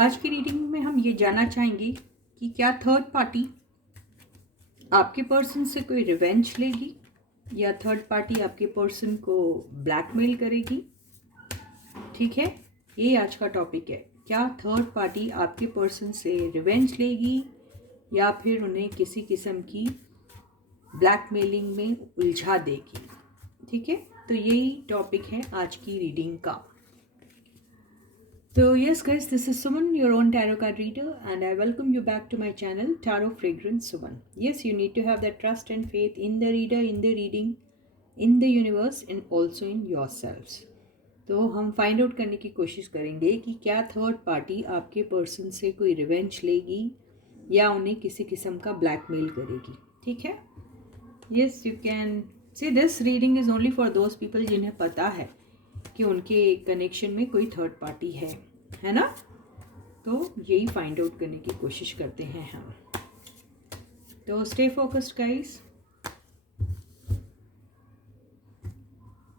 आज की रीडिंग में हम ये जानना चाहेंगे कि क्या थर्ड पार्टी आपके पर्सन से कोई रिवेंज लेगी या थर्ड पार्टी आपके पर्सन को ब्लैकमेल करेगी। ठीक है, ये आज का टॉपिक है। क्या थर्ड पार्टी आपके पर्सन से रिवेंज लेगी या फिर उन्हें किसी किस्म की ब्लैकमेलिंग में उलझा देगी। ठीक है, तो यही टॉपिक है आज की रीडिंग का। So yes guys, this is Suman, your own tarot card reader, and I welcome you back to my channel Tarot Fragrance Suman. Yes, you need to have that trust and faith in the reader, in the reading, in the universe and also in yourselves. तो हम find out करने की कोशिश करेंगे कि क्या third party आपके person से कोई रिवेंज लेगी या उन्हें किसी किस्म का ब्लैकमेल करेगी। ठीक है, yes you can see this reading is only for those people जिन्हें पता है कि उनके कनेक्शन में कोई थर्ड पार्टी है ना। तो यही फाइंड आउट करने की कोशिश करते हैं हम। तो stay focused guys.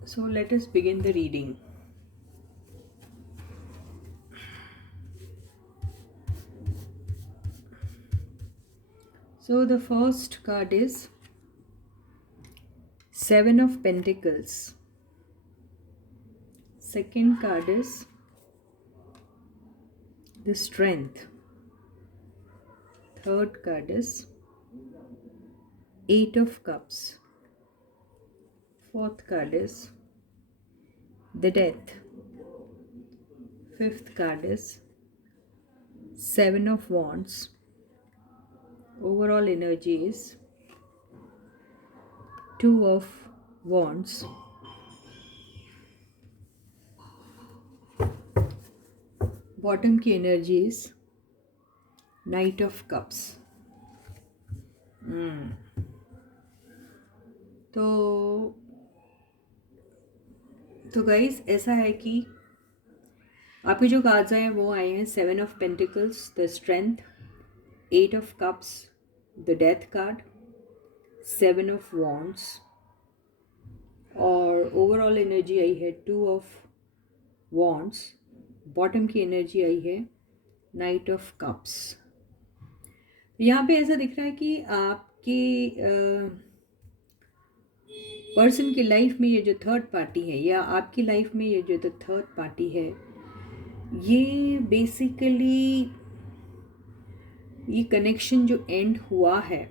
So let us begin the reading. So the first card is Seven of Pentacles. Second card is the Strength. Third card is Eight of Cups. Fourth card is the Death. Fifth card is Seven of Wands. Overall energy is Two of Wands. Bottom की energy is knight of cups. तो guys ऐसा है कि आपके जो cards आए हैं वो आए हैं seven of pentacles, the strength, eight of cups, the death card, seven of wands और ओवरऑल एनर्जी आई है टू ऑफ वॉन्ड्स। बॉटम की एनर्जी आई है नाइट ऑफ कप्स। यहाँ पे ऐसा दिख रहा है कि आपके पर्सन की लाइफ में ये जो थर्ड पार्टी है या आपकी लाइफ में ये जो थर्ड पार्टी है, ये बेसिकली ये कनेक्शन जो एंड हुआ है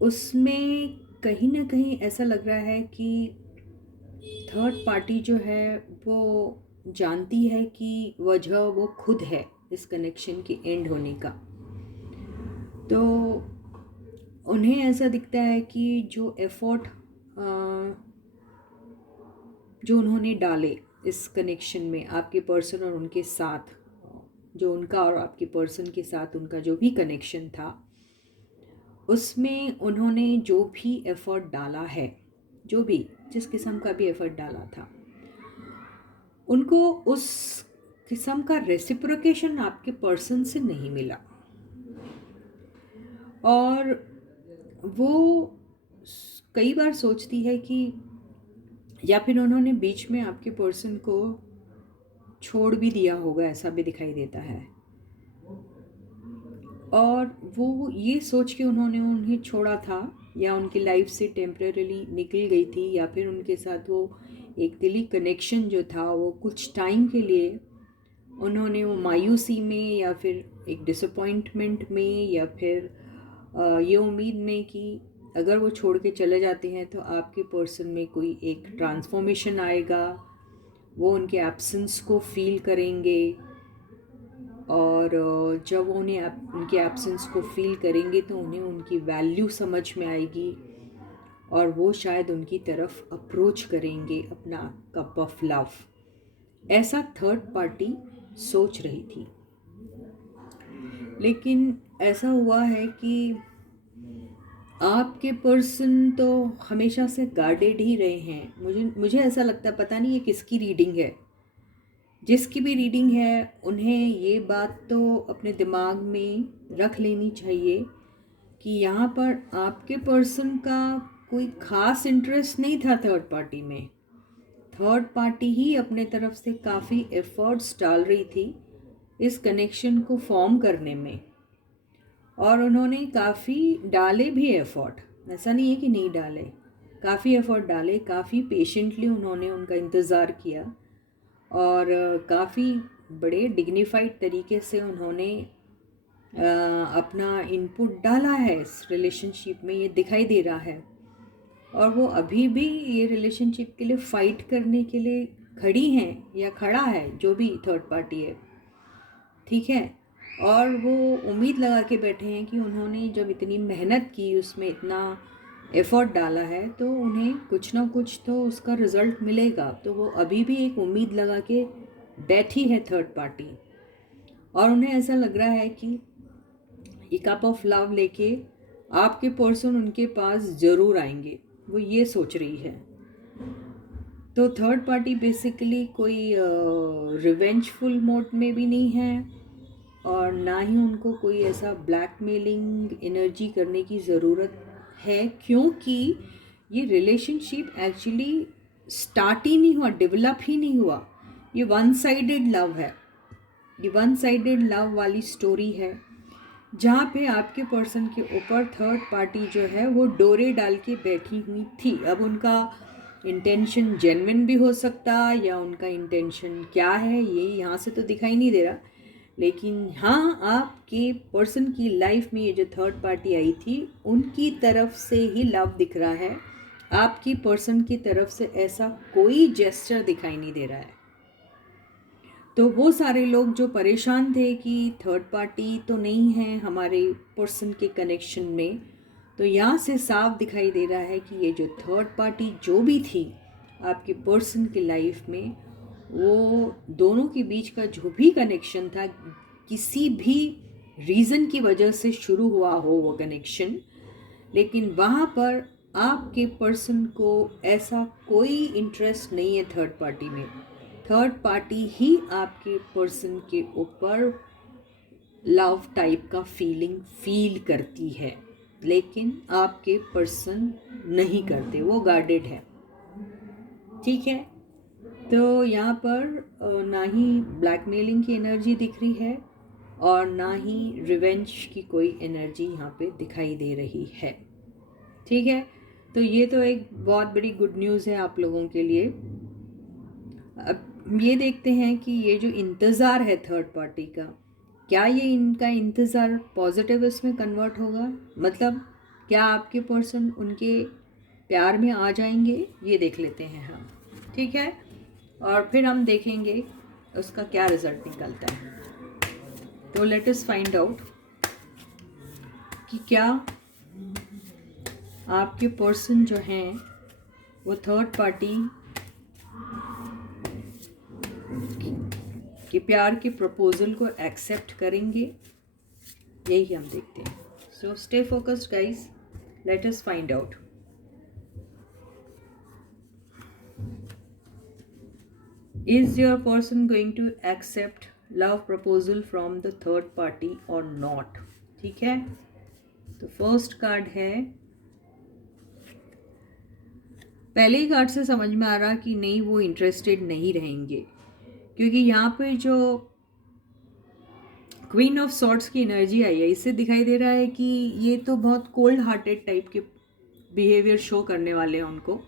उसमें कहीं ना कहीं ऐसा लग रहा है कि थर्ड पार्टी जो है वो जानती है कि वजह वो खुद है इस कनेक्शन के एंड होने का। तो उन्हें ऐसा दिखता है कि जो एफर्ट जो उन्होंने डाले इस कनेक्शन में आपके पर्सन और उनके साथ, जो उनका और आपके पर्सन के साथ उनका जो भी कनेक्शन था उसमें उन्होंने जो भी एफर्ट डाला है, जो भी जिस किस्म का भी एफर्ट डाला था, उनको उस किस्म का रेसिप्रोकेशन आपके पर्सन से नहीं मिला और वो कई बार सोचती है कि या फिर उन्होंने बीच में आपके पर्सन को छोड़ भी दिया होगा, ऐसा भी दिखाई देता है। और वो ये सोच के उन्होंने उन्हें छोड़ा था या उनकी लाइफ से टेम्परेरीली निकल गई थी या फिर उनके साथ वो एक दिली कनेक्शन जो था वो कुछ टाइम के लिए उन्होंने वो मायूसी में या फिर एक डिसअपॉइंटमेंट में या फिर ये उम्मीद में कि अगर वो छोड़ के चले जाते हैं तो आपके पर्सन में कोई एक ट्रांसफॉर्मेशन आएगा, वो उनके एब्सेंस को फील करेंगे और जब उन्हें उनके एब्सेंस को फील करेंगे तो उन्हें उनकी वैल्यू समझ में आएगी और वो शायद उनकी तरफ अप्रोच करेंगे अपना कप ऑफ लव। ऐसा थर्ड पार्टी सोच रही थी, लेकिन ऐसा हुआ है कि आपके पर्सन तो हमेशा से गार्डेड ही रहे हैं। मुझे ऐसा लगता है, पता नहीं ये किसकी रीडिंग है, जिसकी भी रीडिंग है उन्हें ये बात तो अपने दिमाग में रख लेनी चाहिए कि यहाँ पर आपके पर्सन का कोई ख़ास इंटरेस्ट नहीं था थर्ड पार्टी में। थर्ड पार्टी ही अपने तरफ से काफ़ी एफर्ट्स डाल रही थी इस कनेक्शन को फॉर्म करने में, और उन्होंने काफ़ी डाले भी एफर्ट, ऐसा नहीं है कि नहीं डाले, काफ़ी एफर्ट डाले, काफ़ी पेशेंटली उन्होंने उनका इंतज़ार किया और काफ़ी बड़े डिग्निफाइड तरीके से उन्होंने अपना इनपुट डाला है इस रिलेशनशिप में, ये दिखाई दे रहा है। और वो अभी भी ये रिलेशनशिप के लिए फ़ाइट करने के लिए खड़ी हैं या खड़ा है, जो भी थर्ड पार्टी है, ठीक है। और वो उम्मीद लगा के बैठे हैं कि उन्होंने जब इतनी मेहनत की, उसमें इतना एफर्ट डाला है, तो उन्हें कुछ ना कुछ तो उसका रिज़ल्ट मिलेगा। तो वो अभी भी एक उम्मीद लगा के बैठी है थर्ड पार्टी, और उन्हें ऐसा लग रहा है कि ये कप ऑफ लव लेके आपके पर्सन उनके पास ज़रूर आएंगे, वो ये सोच रही है। तो थर्ड पार्टी बेसिकली कोई रिवेंजफुल मोड में भी नहीं है, और ना ही उनको कोई ऐसा ब्लैकमेलिंग एनर्जी करने की ज़रूरत है, क्योंकि ये रिलेशनशिप एक्चुअली स्टार्ट ही नहीं हुआ, डेवलप ही नहीं हुआ। ये वन साइडेड लव है, ये वन साइडेड लव वाली स्टोरी है, जहाँ पे आपके पर्सन के ऊपर थर्ड पार्टी जो है वो डोरे डाल के बैठी हुई थी। अब उनका इंटेंशन जेन्युइन भी हो सकता, या उनका इंटेंशन क्या है ये यहाँ से तो दिखाई नहीं दे रहा, लेकिन हाँ, आपके पर्सन की लाइफ में ये जो थर्ड पार्टी आई थी, उनकी तरफ से ही लव दिख रहा है, आपकी पर्सन की तरफ से ऐसा कोई जेस्चर दिखाई नहीं दे रहा है। तो वो सारे लोग जो परेशान थे कि थर्ड पार्टी तो नहीं है हमारे पर्सन के कनेक्शन में, तो यहाँ से साफ दिखाई दे रहा है कि ये जो थर्ड पार्टी जो भी थी आपके पर्सन की लाइफ में, वो दोनों के बीच का जो भी कनेक्शन था, किसी भी रीज़न की वजह से शुरू हुआ हो वो कनेक्शन, लेकिन वहाँ पर आपके पर्सन को ऐसा कोई इंटरेस्ट नहीं है थर्ड पार्टी में। थर्ड पार्टी ही आपके पर्सन के ऊपर लव टाइप का फीलिंग फील करती है, लेकिन आपके पर्सन नहीं करते, वो गार्डेड है, ठीक है। तो यहाँ पर ना ही ब्लैकमेलिंग की एनर्जी दिख रही है, और ना ही रिवेंज की कोई एनर्जी यहाँ पे दिखाई दे रही है, ठीक है। तो ये तो एक बहुत बड़ी गुड न्यूज़ है आप लोगों के लिए। अब ये देखते हैं कि ये जो इंतज़ार है थर्ड पार्टी का, क्या ये इनका इंतज़ार पॉजिटिव इसमें कन्वर्ट होगा, मतलब क्या आपके पर्सन उनके प्यार में आ जाएंगे, ये देख लेते हैं हम, ठीक है। और फिर हम देखेंगे उसका क्या रिज़ल्ट निकलता है। तो लेट अस फाइंड आउट कि क्या आपके पर्सन जो हैं वो थर्ड पार्टी के प्यार के प्रपोजल को एक्सेप्ट करेंगे, यही हम देखते हैं। So stay focused guys, late us find out. Is your person going to accept love proposal from the third party or not? ठीक है, तो फर्स्ट कार्ड है, पहले ही कार्ड से समझ में आ रहा कि नहीं, वो इंटरेस्टेड नहीं रहेंगे, क्योंकि यहाँ पे जो क्वीन ऑफ सॉर्ड्स की एनर्जी आई है, इससे दिखाई दे रहा है कि ये तो बहुत कोल्ड हार्टेड टाइप के बिहेवियर शो करने वाले हैं उनको,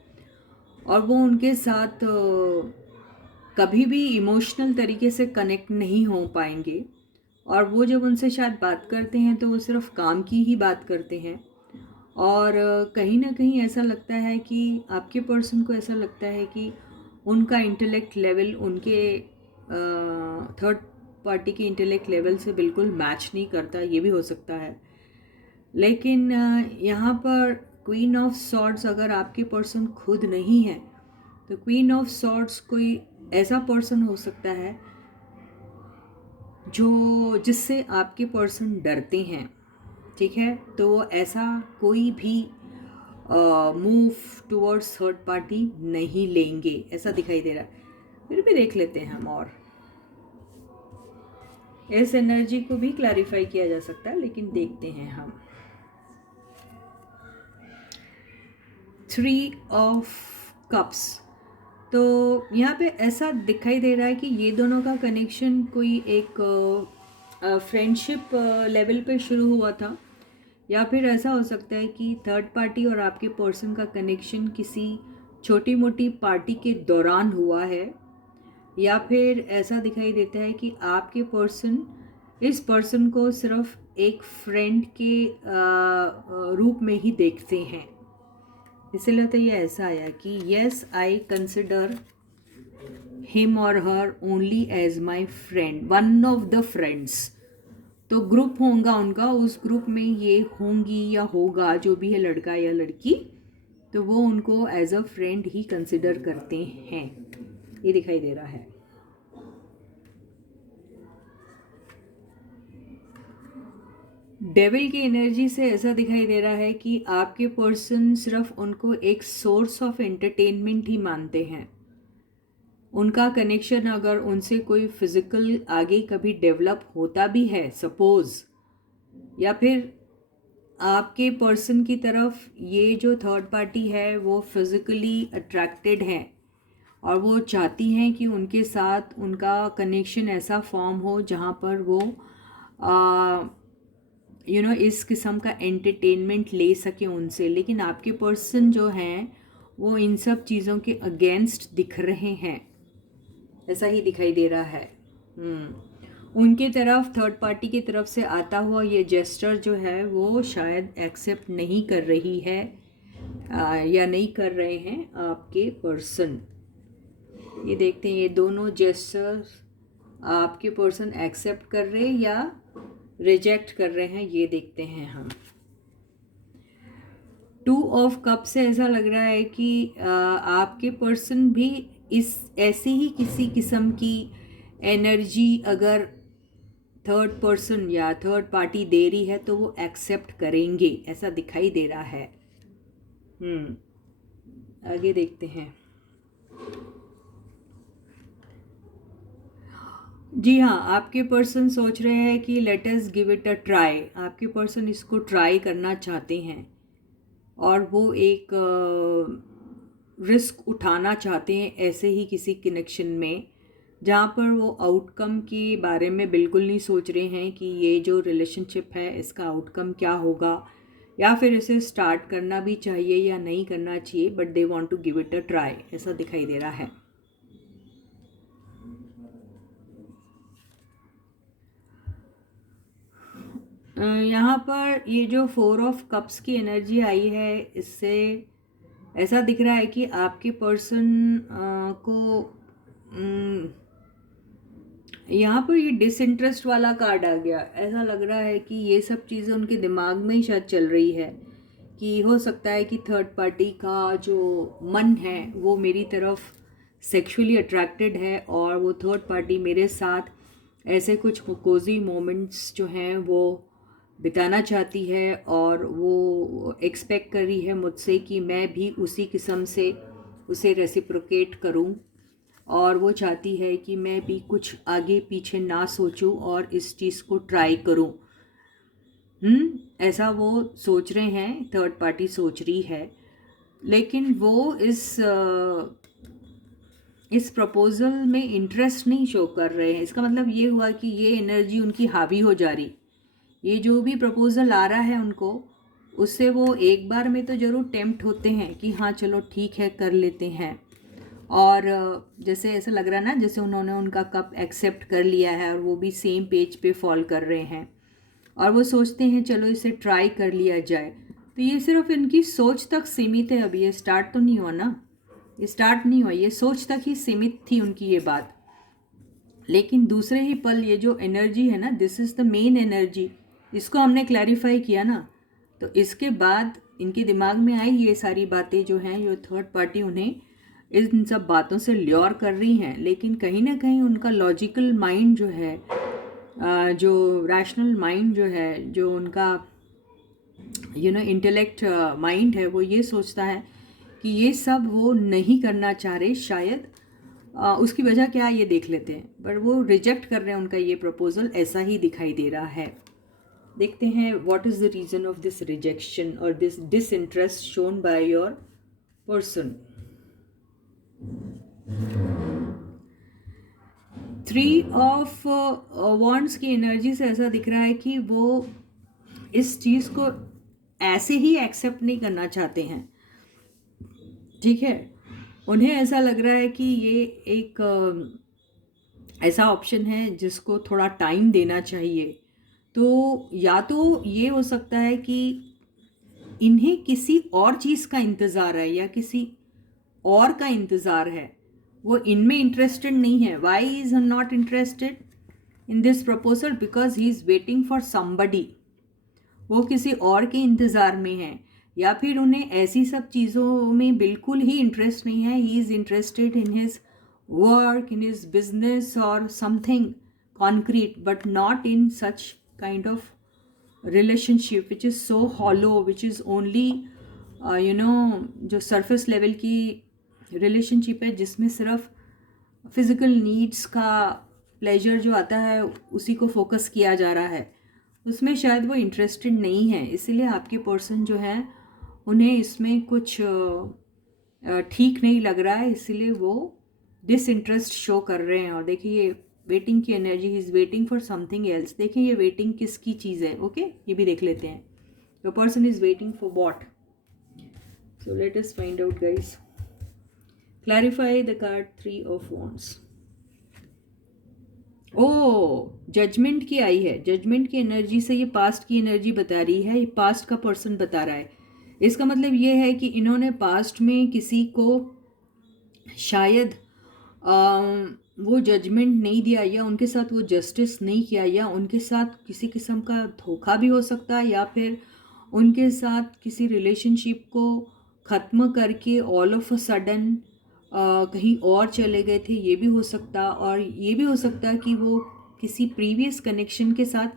और वो उनके साथ कभी भी इमोशनल तरीके से कनेक्ट नहीं हो पाएंगे, और वो जब उनसे शायद बात करते हैं तो वो सिर्फ काम की ही बात करते हैं, और कहीं ना कहीं ऐसा लगता है कि आपके पर्सन को ऐसा लगता है कि उनका इंटेलेक्ट लेवल उनके थर्ड पार्टी के इंटेलेक्ट लेवल से बिल्कुल मैच नहीं करता, ये भी हो सकता है। लेकिन यहाँ पर क्वीन ऑफ सॉर्ड्स अगर आपके पर्सन खुद नहीं है, तो क्वीन ऑफ सॉर्ड्स कोई ऐसा पर्सन हो सकता है जो जिससे आपके पर्सन डरते हैं, ठीक है। तो वो ऐसा कोई भी मूव टुवर्ड्स थर्ड पार्टी नहीं लेंगे, ऐसा दिखाई दे रहा है। फिर भी देख लेते हैं हम, और इस एनर्जी को भी क्लैरिफाई किया जा सकता है, लेकिन देखते हैं हम। 3 ऑफ कप्स, तो यहाँ पे ऐसा दिखाई दे रहा है कि ये दोनों का कनेक्शन कोई एक फ्रेंडशिप लेवल पे शुरू हुआ था, या फिर ऐसा हो सकता है कि थर्ड पार्टी और आपके पर्सन का कनेक्शन किसी छोटी मोटी पार्टी के दौरान हुआ है, या फिर ऐसा दिखाई देता है कि आपके पर्सन इस पर्सन को सिर्फ एक फ्रेंड के रूप में ही देखते हैं। इसलिए तो ये ऐसा आया कि येस आई कंसिडर हिम और her only as my friend, one of the friends. तो ग्रुप होगा उनका, उस ग्रुप में ये होंगी या होगा जो भी है लड़का या लड़की, तो वो उनको एज अ फ्रेंड ही कंसिडर करते हैं, ये दिखाई दे रहा है। डेविल की एनर्जी से ऐसा दिखाई दे रहा है कि आपके पर्सन सिर्फ उनको एक सोर्स ऑफ एंटरटेनमेंट ही मानते हैं। उनका कनेक्शन अगर उनसे कोई फिजिकल आगे कभी डेवलप होता भी है सपोज, या फिर आपके पर्सन की तरफ ये जो थर्ड पार्टी है वो फिज़िकली अट्रैक्टेड है और वो चाहती हैं कि उनके साथ उनका कनेक्शन ऐसा फॉर्म हो जहाँ पर वो इस किस्म का एंटरटेनमेंट ले सके उनसे, लेकिन आपके पर्सन जो हैं वो इन सब चीज़ों के अगेंस्ट दिख रहे हैं, ऐसा ही दिखाई दे रहा है। उनके तरफ थर्ड पार्टी की तरफ से आता हुआ ये जेस्चर जो है वो शायद एक्सेप्ट नहीं कर रही है या नहीं कर रहे हैं आपके पर्सन। ये देखते हैं ये दोनों जेस्चर आपके पर्सन एक्सेप्ट कर रहे हैं या रिजेक्ट कर रहे हैं, ये देखते हैं हम। 2 ऑफ कप से ऐसा लग रहा है कि आपके पर्सन भी इस ऐसी ही किसी किस्म की एनर्जी अगर थर्ड पर्सन या थर्ड पार्टी दे रही है तो वो एक्सेप्ट करेंगे, ऐसा दिखाई दे रहा है। आगे देखते हैं। जी हाँ, आपके पर्सन सोच रहे हैं कि let us give it a try. आपके पर्सन इसको ट्राई करना चाहते हैं और वो एक रिस्क उठाना चाहते हैं ऐसे ही किसी कनेक्शन में जहाँ पर वो आउटकम के बारे में बिल्कुल नहीं सोच रहे हैं कि ये जो रिलेशनशिप है इसका आउटकम क्या होगा, या फिर इसे स्टार्ट करना भी चाहिए या नहीं करना चाहिए, but they want to give it a try, ऐसा दिखाई दे रहा है। यहाँ पर ये जो 4 ऑफ कप्स की एनर्जी आई है, इससे ऐसा दिख रहा है कि आपके पर्सन को यहाँ पर ये डिसइंटरेस्ट वाला कार्ड आ गया। ऐसा लग रहा है कि ये सब चीज़ें उनके दिमाग में ही शायद चल रही है कि हो सकता है कि थर्ड पार्टी का जो मन है वो मेरी तरफ सेक्सुअली अट्रैक्टेड है और वो थर्ड पार्टी मेरे साथ ऐसे कुछ कोजी मोमेंट्स जो हैं वो बिताना चाहती है और वो एक्सपेक्ट कर रही है मुझसे कि मैं भी उसी किस्म से उसे रेसिप्रोकेट करूं, और वो चाहती है कि मैं भी कुछ आगे पीछे ना सोचूं और इस चीज़ को ट्राई करूं। ऐसा वो सोच रहे हैं, थर्ड पार्टी सोच रही है, लेकिन वो इस प्रपोज़ल में इंटरेस्ट नहीं शो कर रहे हैं। इसका मतलब ये हुआ कि ये एनर्जी उनकी हावी हो जा रही। ये जो भी प्रपोज़ल आ रहा है उनको, उससे वो एक बार में तो ज़रूर टेम्प्ट होते हैं कि हाँ चलो ठीक है कर लेते हैं, और जैसे ऐसा लग रहा है ना जैसे उन्होंने उनका कप एक्सेप्ट कर लिया है और वो भी सेम पेज पे फॉल कर रहे हैं और वो सोचते हैं चलो इसे ट्राई कर लिया जाए। तो ये सिर्फ इनकी सोच तक सीमित है, अभी ये स्टार्ट तो नहीं हुआ ना, ये स्टार्ट नहीं हुआ, ये सोच तक ही सीमित थी उनकी ये बात। लेकिन दूसरे ही पल ये जो एनर्जी है ना, this is the main energy, इसको हमने क्लैरिफाई किया ना, तो इसके बाद इनके दिमाग में आई ये सारी बातें जो हैं, जो थर्ड पार्टी उन्हें इन सब बातों से ल्योर कर रही हैं, लेकिन कहीं ना कहीं उनका लॉजिकल माइंड जो है, जो रैशनल माइंड जो है, जो उनका इंटेलेक्ट माइंड है, वो ये सोचता है कि ये सब वो नहीं करना चाह रहे शायद। उसकी वजह क्या है ये देख लेते हैं, पर वो रिजेक्ट कर रहे हैं उनका ये प्रपोजल, ऐसा ही दिखाई दे रहा है। देखते हैं what is the reason of this rejection और this disinterest shown by your person. Three of wands की एनर्जी से ऐसा दिख रहा है कि वो इस चीज़ को ऐसे ही एक्सेप्ट नहीं करना चाहते हैं, ठीक है। उन्हें ऐसा लग रहा है कि ये एक ऐसा ऑप्शन है जिसको थोड़ा टाइम देना चाहिए। तो या तो ये हो सकता है कि इन्हें किसी और चीज़ का इंतज़ार है या किसी और का इंतज़ार है, वो इनमें इंटरेस्टेड नहीं है। Why is not interested in this proposal? Because he is waiting for somebody. वो किसी और के इंतज़ार में है, या फिर उन्हें ऐसी सब चीज़ों में बिल्कुल ही इंटरेस्ट नहीं है। He is interested in his work, in his business और something concrete, but not in such kind of relationship which is so hollow, which is only जो surface level की relationship है जिसमें सिर्फ physical needs का pleasure जो आता है उसी को focus किया जा रहा है, उसमें शायद वो इंटरेस्टेड नहीं है। इसीलिए आपके पर्सन जो है उन्हें इसमें कुछ ठीक नहीं लग रहा है, इसीलिए वो डिसइंटरेस्ट शो कर रहे हैं। और देखिए ये वेटिंग की energy, is waiting for something else. देखिए ये वेटिंग किसकी चीज़ है, ओके ये भी देख लेते हैं। Your person is waiting for what? So let us find out guys. Clarify the card three of wands. ओ जजमेंट की आई है। जजमेंट की एनर्जी से ये पास्ट की एनर्जी बता रही है, ये पास्ट का पर्सन बता रहा है। इसका मतलब ये है कि इन्होंने पास्ट में किसी को शायद वो जजमेंट नहीं दिया, या उनके साथ वो जस्टिस नहीं किया, या उनके साथ किसी किस्म का धोखा भी हो सकता है, या फिर उनके साथ किसी रिलेशनशिप को ख़त्म करके ऑल ऑफ अ सडन कहीं और चले गए थे, ये भी हो सकता। और ये भी हो सकता है कि वो किसी प्रीवियस कनेक्शन के साथ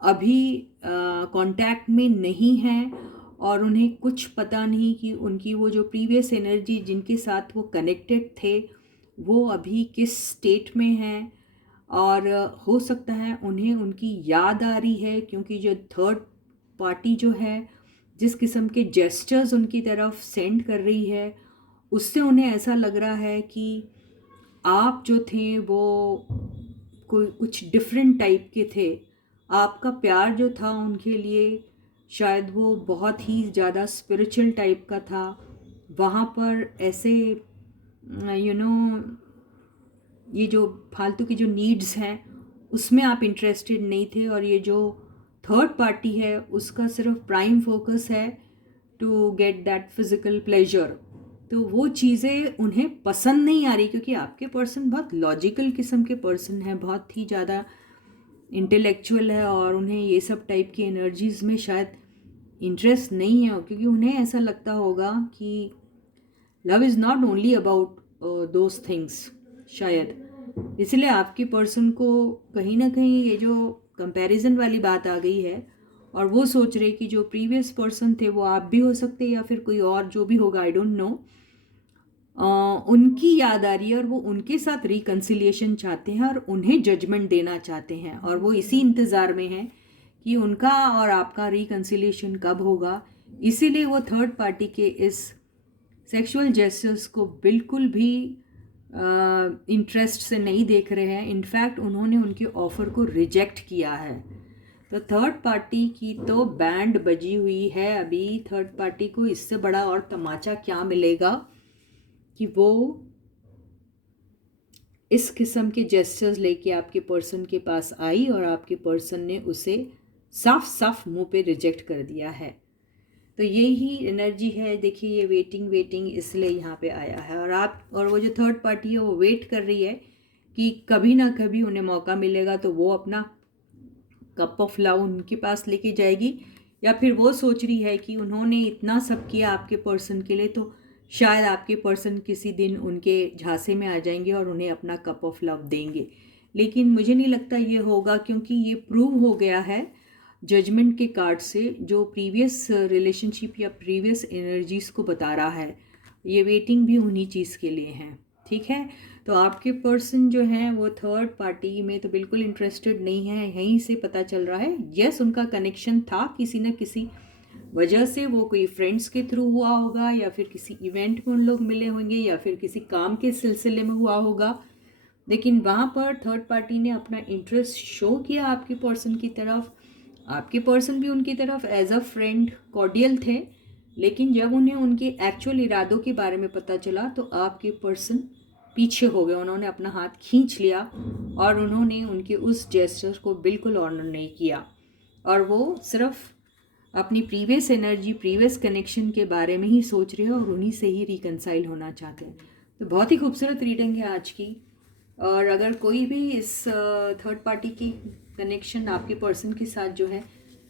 अभी कांटेक्ट में नहीं हैं और उन्हें कुछ पता नहीं कि उनकी वो जो प्रीवियस एनर्जी जिनके साथ वो कनेक्टेड थे वो अभी किस स्टेट में हैं। और हो सकता है उन्हें उनकी याद आ रही है, क्योंकि जो थर्ड पार्टी जो है जिस किस्म के जेस्चर्स उनकी तरफ सेंड कर रही है उससे उन्हें ऐसा लग रहा है कि आप जो थे वो कोई कुछ डिफरेंट टाइप के थे। आपका प्यार जो था उनके लिए शायद वो बहुत ही ज़्यादा स्पिरिचुअल टाइप का था। वहाँ पर ऐसे ये जो फालतू की जो नीड्स हैं उसमें आप इंटरेस्टेड नहीं थे, और ये जो थर्ड पार्टी है उसका सिर्फ प्राइम फोकस है to get that physical pleasure. तो वो चीज़ें उन्हें पसंद नहीं आ रही, क्योंकि आपके पर्सन बहुत लॉजिकल किस्म के पर्सन हैं, बहुत ही ज़्यादा इंटेलेक्चुअल है, और उन्हें ये सब टाइप की एनर्जीज़ में शायद इंटरेस्ट नहीं है, क्योंकि उन्हें ऐसा लगता होगा कि love is not only about those things शायद। इसलिए आपके पर्सन को कहीं ना कहीं ये जो कंपैरिजन वाली बात आ गई है, और वो सोच रहे कि जो प्रीवियस पर्सन थे वो आप भी हो सकते या फिर कोई और जो भी होगा, आई डोंट नो। उनकी याद आ रही है और वो उनके साथ रिकन्सिलिएशन चाहते हैं और उन्हें जजमेंट देना चाहते हैं, और वो इसी इंतज़ार में हैं कि उनका और आपका रिकन्सिलिएशन कब होगा। इसीलिए वो थर्ड पार्टी के इस सेक्सुअल जेस्चर्स को बिल्कुल भी इंटरेस्ट से नहीं देख रहे हैं। इनफैक्ट उन्होंने उनके ऑफ़र को रिजेक्ट किया है। तो थर्ड पार्टी की तो बैंड बजी हुई है अभी। थर्ड पार्टी को इससे बड़ा और तमाचा क्या मिलेगा कि वो इस किस्म के जेस्चर्स लेके आपके पर्सन के पास आई और आपके पर्सन ने उसे साफ साफ मुंह पे रिजेक्ट कर दिया है। तो यही एनर्जी है। देखिए ये वेटिंग वेटिंग इसलिए यहाँ पे आया है, और आप और वो जो थर्ड पार्टी है वो वेट कर रही है कि कभी ना कभी उन्हें मौका मिलेगा तो वो अपना कप ऑफ लव उनके पास लेके जाएगी, या फिर वो सोच रही है कि उन्होंने इतना सब किया आपके पर्सन के लिए तो शायद आपके पर्सन किसी दिन उनके झांसे में आ जाएंगे और उन्हें अपना कप ऑफ लव देंगे। लेकिन मुझे नहीं लगता ये होगा, क्योंकि ये प्रूव हो गया है जजमेंट के कार्ड से, जो प्रीवियस रिलेशनशिप या प्रीवियस एनर्जीज़ को बता रहा है। ये वेटिंग भी उन्हीं चीज़ के लिए है, ठीक है। तो आपके पर्सन जो हैं वो थर्ड पार्टी में तो बिल्कुल इंटरेस्टेड नहीं है, यहीं से पता चल रहा है। यस उनका कनेक्शन था किसी न किसी वजह से, वो कोई फ्रेंड्स के थ्रू हुआ होगा, या फिर किसी इवेंट में उन लोग मिले होंगे, या फिर किसी काम के सिलसिले में हुआ होगा, लेकिन वहाँ पर थर्ड पार्टी ने अपना इंटरेस्ट शो किया आपके पर्सन की तरफ। आपके पर्सन भी उनकी तरफ एज अ फ्रेंड कॉर्डियल थे, लेकिन जब उन्हें उनके एक्चुअल इरादों के बारे में पता चला तो आपके पर्सन पीछे हो गए। उन्होंने अपना हाथ खींच लिया और उन्होंने उनके उस जेस्चर को बिल्कुल ऑनर नहीं किया, और वो सिर्फ अपनी प्रीवियस एनर्जी, प्रीवियस कनेक्शन के बारे में ही सोच रहे हैं और उन्हीं से ही रिकनसाइल होना चाहते हैं। तो बहुत ही खूबसूरत रीडिंग है आज की। और अगर कोई भी इस थर्ड पार्टी की कनेक्शन आपके पर्सन के साथ जो है,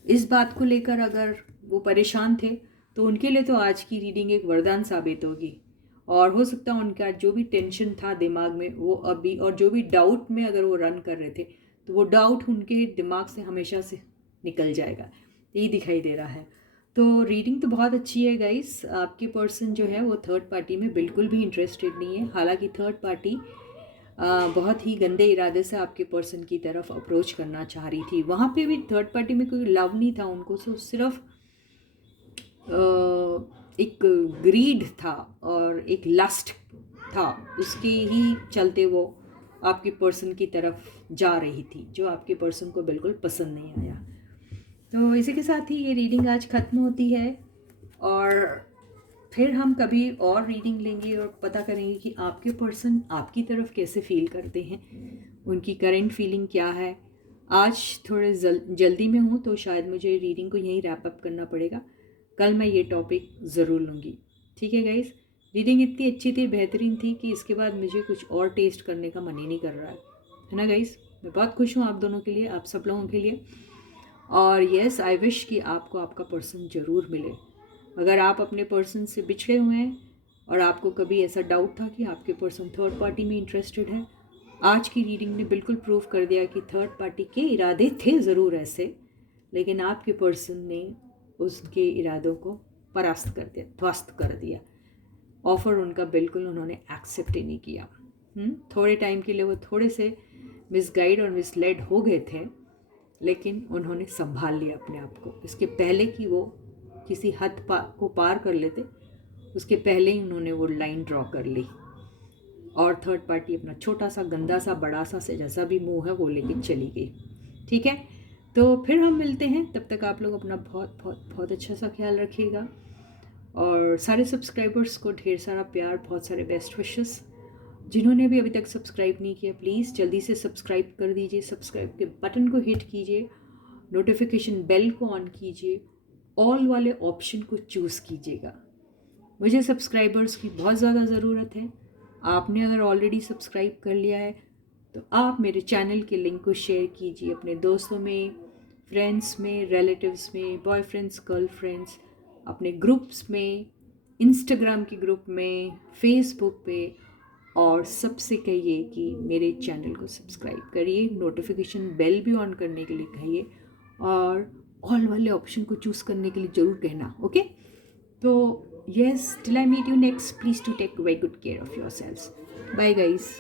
इस बात को लेकर अगर वो परेशान थे, तो उनके लिए तो आज की रीडिंग एक वरदान साबित होगी। और हो सकता है उनका जो भी टेंशन था दिमाग में वो अभी, और जो भी डाउट में अगर वो रन कर रहे थे, तो वो डाउट उनके दिमाग से हमेशा से निकल जाएगा, यही दिखाई दे रहा है। तो रीडिंग तो बहुत अच्छी है गाइस। आपके पर्सन जो है वो थर्ड पार्टी में बिल्कुल भी इंटरेस्टेड नहीं है। हालांकि थर्ड पार्टी बहुत ही गंदे इरादे से आपके पर्सन की तरफ अप्रोच करना चाह रही थी। वहाँ पे भी थर्ड पार्टी में कोई लव नहीं था उनको, सिर्फ एक ग्रीड था और एक लस्ट था, उसके ही चलते वो आपके पर्सन की तरफ जा रही थी, जो आपके पर्सन को बिल्कुल पसंद नहीं आया। तो इसी के साथ ही ये रीडिंग आज ख़त्म होती है, और फिर हम कभी और रीडिंग लेंगे और पता करेंगे कि आपके पर्सन आपकी तरफ कैसे फील करते हैं, उनकी करेंट फीलिंग क्या है। आज थोड़े जल्दी में हूँ, तो शायद मुझे रीडिंग को यहीं रैप अप करना पड़ेगा। कल मैं ये टॉपिक ज़रूर लूँगी। ठीक है गाइस, रीडिंग इतनी अच्छी थी, बेहतरीन थी कि इसके बाद मुझे कुछ और टेस्ट करने का मन ही नहीं कर रहा है ना गाइस। मैं बहुत खुश हूँ आप दोनों के लिए, आप सब लोगों के लिए। और येस, आई विश कि आपको आपका पर्सन ज़रूर मिले। अगर आप अपने पर्सन से बिछड़े हुए हैं और आपको कभी ऐसा डाउट था कि आपके पर्सन थर्ड पार्टी में इंटरेस्टेड है, आज की रीडिंग ने बिल्कुल प्रूव कर दिया कि थर्ड पार्टी के इरादे थे ज़रूर ऐसे, लेकिन आपके पर्सन ने उसके इरादों को परास्त कर दिया, ध्वस्त कर दिया। ऑफ़र उनका बिल्कुल उन्होंने एक्सेप्ट ही नहीं किया। थोड़े टाइम के लिए वो थोड़े से मिसगाइड और मिसलेड हो गए थे, लेकिन उन्होंने संभाल लिया अपने आप को। इसके पहले कि वो किसी हद को पार कर लेते, उसके पहले ही उन्होंने वो लाइन ड्रॉ कर ली, और थर्ड पार्टी अपना छोटा सा गंदा सा बड़ा सा से जैसा भी मुंह है वो लेके चली गई। ठीक है, तो फिर हम मिलते हैं। तब तक आप लोग अपना बहुत बहुत बहुत अच्छा सा ख्याल रखिएगा, और सारे सब्सक्राइबर्स को ढेर सारा प्यार, बहुत सारे बेस्ट विशेस। जिन्होंने भी अभी तक सब्सक्राइब नहीं किया, प्लीज़ जल्दी से सब्सक्राइब कर दीजिए। सब्सक्राइब के बटन को हिट कीजिए, नोटिफिकेशन बेल को ऑन कीजिए, ऑल वाले ऑप्शन को चूज़ कीजिएगा। मुझे सब्सक्राइबर्स की बहुत ज़्यादा ज़रूरत है। आपने अगर ऑलरेडी सब्सक्राइब कर लिया है तो आप मेरे चैनल के लिंक को शेयर कीजिए अपने दोस्तों में, फ्रेंड्स में, रिलेटिव्स में, बॉयफ्रेंड्स, गर्लफ्रेंड्स, अपने ग्रुप्स में, इंस्टाग्राम के ग्रुप में, फेसबुक पे, और सबसे कहिए कि मेरे चैनल को सब्सक्राइब करिए, नोटिफिकेशन बेल भी ऑन करने के लिए कहिए, और ऑल वाले ऑप्शन को चूज़ करने के लिए ज़रूर कहना। ओके, तो yes, till I meet you next, please do take very good care of yourselves. Bye guys.